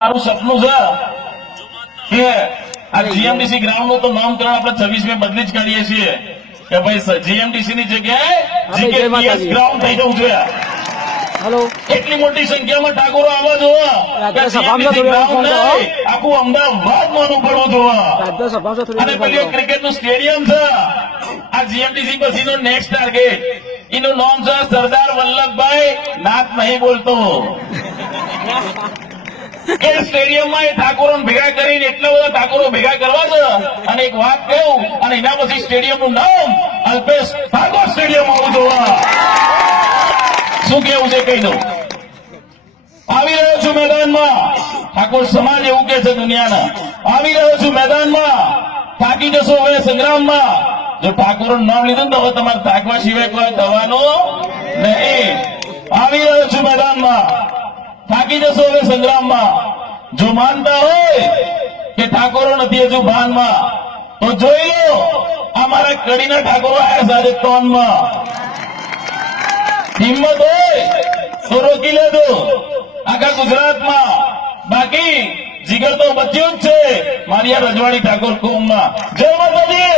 મારું સપનું છે કે આ જીએમડીસી ગ્રાઉન્ડ નું તો નામકરણ આપણે 26 મે બદલી જ કાઢીએ છીએ કે ભાઈ જીએમડીસી ની જગ્યાએ જીકેપીએસ ગ્રાઉન્ડ થઈ જવું જોઈએ। હેલો, એટલી મોટી સંખ્યામાં ઠાકોરો આવવા જોવા આખું અમદાવાદ માનું પડવું જોવા। અને પેલી ક્રિકેટ નું સ્ટેડિયમ છે આ જીએમડીસી પછીનો નેક્સ્ટ ટાર્ગેટ એનું નામ છે સરદાર વલ્લભભાઈ નાથ નહીં બોલતો એ સ્ટેડિયમમાં એ ઠાકોરો ભેગા કરીને એટલા બધા ઠાકોરો ભેગા કરવા છે। અને એક વાત કહું અને એના પછી સ્ટેડિયમ નું નામ અલ્પેશ ઠાકોર સ્ટેડિયમ આવું જોવા। શું કેવું છે કહી દઉં। આવી રહ્યો છું મેદાનમાં, ઠાકોર સમાજ એવું કે છે દુનિયાના, આવી રહ્યો છું મેદાનમાં, થાકી જશો હવે સંગ્રામમાં। જો ઠાકોરનું નામ લીધું ને તો હવે તમારે થાકવા સિવાય કોઈ થવાનું નહીં। આવી રહ્યો છું મેદાનમાં, થાકી જશો હવે સંગ્રામમાં। જો માનતા હોય કે ઠાકોરો નથી હજુ ભાનમાં તો જોઈ લો અમારા કડીના ઠાકોરો આવ્યા સાથે તોનમાં। હિંમત હોય તો રોકી લેજો આખા ગુજરાતમાં, બાકી જીગર તો બચ્યું જ છે મારી આ રજવાડી ઠાકોર કુંભમાં। જય માતાજી।